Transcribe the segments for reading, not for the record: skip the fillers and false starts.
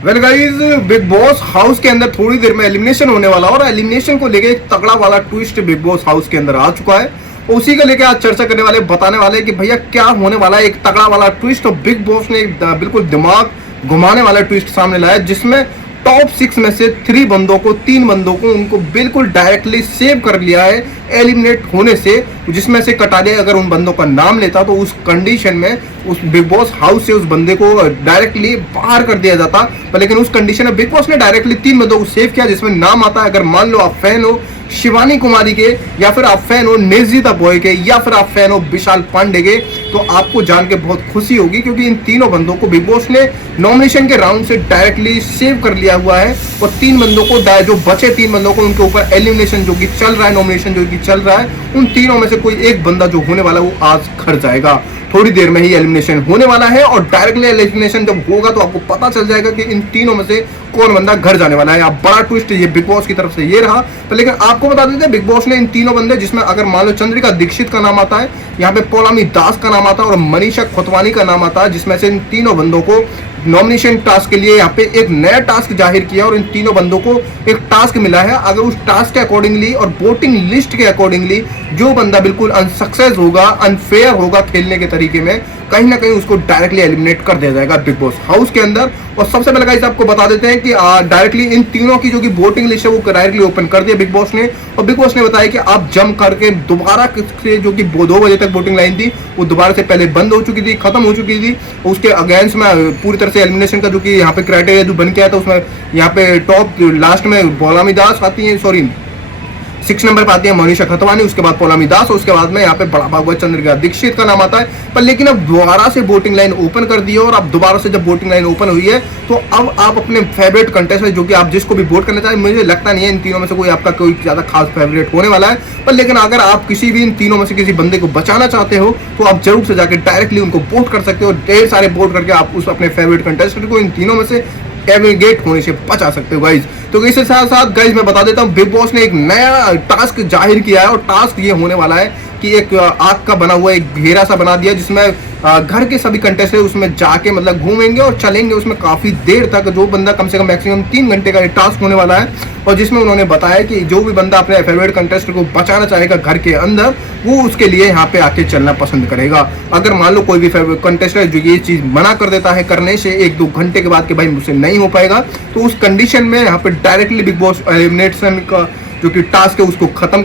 Well guys, big boss house के अंदर थोड़ी देर में एलिमिनेशन होने वाला और एलिमिनेशन को लेके एक तगड़ा वाला ट्विस्ट बिग बॉस हाउस के अंदर आ चुका है। उसी को लेके आज चर्चा करने वाले, बताने वाले कि भैया क्या होने वाला है। एक तगड़ा वाला ट्विस्ट और बिग बॉस ने एक बिल्कुल दिमाग घुमाने वाला ट्विस्ट सामने लाया, जिसमें टॉप 6 में से 3 बंदों को, 3 बंदों को उनको बिल्कुल डायरेक्टली सेव कर लिया है एलिमिनेट होने से। जिसमें से कटारिया अगर उन बंदों का नाम लेता तो उस कंडीशन में उस बिग बॉस हाउस से उस बंदे को डायरेक्टली बाहर कर दिया जाता। पर लेकिन उस कंडीशन में बिग बॉस ने डायरेक्टली 3 बंदों को सेव किया, जिसमें नाम आता है, अगर मान लो आप फैन हो शिवानी कुमारी के, या फिर आप फैन हो नेजिता बॉय के, या फिर आप फैन हो विशाल पांडे के, तो आपको जान के बहुत खुशी होगी, क्योंकि इन तीनों बंदों को बिग बॉस ने नॉमिनेशन के राउंड से डायरेक्टली सेव कर लिया हुआ है। और 3 बंदों को, जो बचे 3 बंदों को, उनके ऊपर एलिमिनेशन जो कि चल रहा है, नॉमिनेशन जो कि चल रहा है, उन तीनों में से कोई एक बंदा जो होने वाला है वो आज घर जाएगा। थोड़ी देर में ही एलिमिनेशन होने वाला है और डायरेक्टली एलिमिनेशन जब होगा तो आपको पता चल जाएगा कि इन तीनों में से कौन बंदा घर जाने वाला है। अब बड़ा ट्विस्ट ये बिग बॉस की तरफ से ये रहा। तो लेकिन आपको बता देते हैं, बिग बॉस ने इन तीनों बंदे, जिसमें अगर मान लो चंद्रिका दीक्षित का नाम आता है, यहाँ पे पौलामी दास का नाम आता है और मनीषा खोतवानी का नाम आता है, जिसमें से इन तीनों बंदों को नॉमिनेशन टास्क के लिए यहाँ पे एक नया टास्क जाहिर किया और इन तीनों बंदों को एक टास्क मिला है। अगर उस टास्क के अकॉर्डिंगली और वोटिंग लिस्ट के अकॉर्डिंगली जो बंदा बिल्कुल अनसक्सेस होगा, अनफेयर होगा खेलने के तरीके में, कहीं ना कहीं उसको डायरेक्टली एलिमिनेट कर दिया जाएगा बिग बॉस हाउस के अंदर। और सबसे पहले गाइस आपको बता देते हैं कि डायरेक्टली इन तीनों की जो कि वोटिंग लिस्ट है वो डायरेक्टली ओपन कर दिया बिग बॉस ने। और बिग बॉस ने बताया कि आप जम करके दोबारा से, जो कि 2 बजे तक वोटिंग लाइन थी, वो दोबारा से पहले बंद हो चुकी थी, खत्म हो चुकी थी। उसके अगेंस्ट में पूरी तरह से एलिमिनेशन का जो कि यहाँ पे क्राइटेरिया जो बन के आया था, उसमें यहाँ पे टॉप लास्ट में पौलामी दास आती है, 6 नंबर पर आती है मनीषा खतवानी, उसके बाद पौलामी दास, और उसके बाद में यहाँ पे बड़ा भागवत चंद्रिका दीक्षित का नाम आता है। पर लेकिन अब दोबारा से वोटिंग लाइन ओपन कर दी है और अब दोबारा से जब वोटिंग लाइन ओपन हुई है तो अब आप अपने फेवरेट कंटेस्टेंट, जो कि आप जिसको भी वोट करना चाहें, मुझे लगता नहीं है इन तीनों में से कोई आपका कोई ज्यादा खास फेवरेट होने वाला है। पर लेकिन अगर आप किसी भी इन तीनों में से किसी बंदे को बचाना चाहते हो तो आप जरूर से जाकर डायरेक्टली उनको वोट कर सकते हो। ढेर सारे वोट करके आप उस अपने फेवरेट कंटेस्टेंट को इन तीनों में से एलिमिनेट होने से बचा सकते हो गाइज। तो इसके साथ साथ गाइज मैं बता देता हूँ, बिग बॉस ने एक नया टास्क जाहिर किया है और टास्क ये होने वाला है कि एक आग का बना हुआ एक घेरा सा बना दिया, जिसमें घर के सभी कंटेस्टेंट उसमें जाके मतलब घूमेंगे और चलेंगे उसमें काफी देर तक। जो बंदा कम से कम मैक्सिमम 3 घंटे का ये टास्क होने वाला है। और जिसमें उन्होंने बताया कि जो भी बंदा अपने फेवरेट कंटेस्टेंट को बचाना चाहेगा घर के अंदर, वो उसके लिए यहाँ पे आके चलना पसंद करेगा। अगर मान लो कोई भी फेवरेट कंटेस्टेंट जो ये चीज मना कर देता है करने से 1-2 घंटे के बाद कि भाई मुझसे नहीं हो पाएगा, तो उस कंडीशन में यहाँ पे डायरेक्टली बिग बॉस एलिमिनेशन का जो कि टास्क है उसको खत्म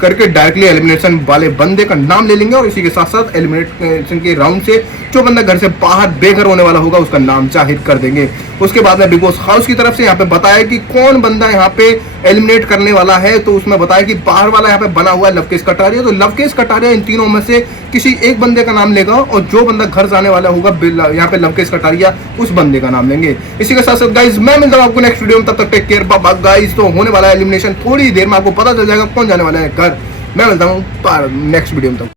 करके डायरेक्टली एलिमिनेशन वाले बंदे का नाम ले लेंगे और इसी के साथ साथ एलिमिनेशन के राउंड से जो बंदा घर से बाहर बेघर होने वाला होगा उसका नाम जाहिर कर देंगे। उसके बाद में बिग बॉस हाउस की तरफ से यहाँ पे बताया कि कौन बंदा यहाँ पे एलिमिनेट करने वाला है। तो उसमें बताया कि बाहर वाला यहाँ पे बना हुआ है लवकेश कटारिया। तो लवकेश कटारिया इन तीनों में से किसी एक बंदे का नाम लेगा और जो बंदा घर जाने वाला होगा यहाँ पे लवकेश कटारिया, उस बंदे का नाम लेंगे। इसी के साथ साथ गाइज मैं मिलता हूँ आपको नेक्स्ट वीडियो में, तब तक take care, bye bye guys. तो होने वाला है एलिमिनेशन, थोड़ी देर में आपको पता चल जाएगा कौन जाने वाला है घर। मैं मिलता हूँ नेक्स्ट वीडियो में।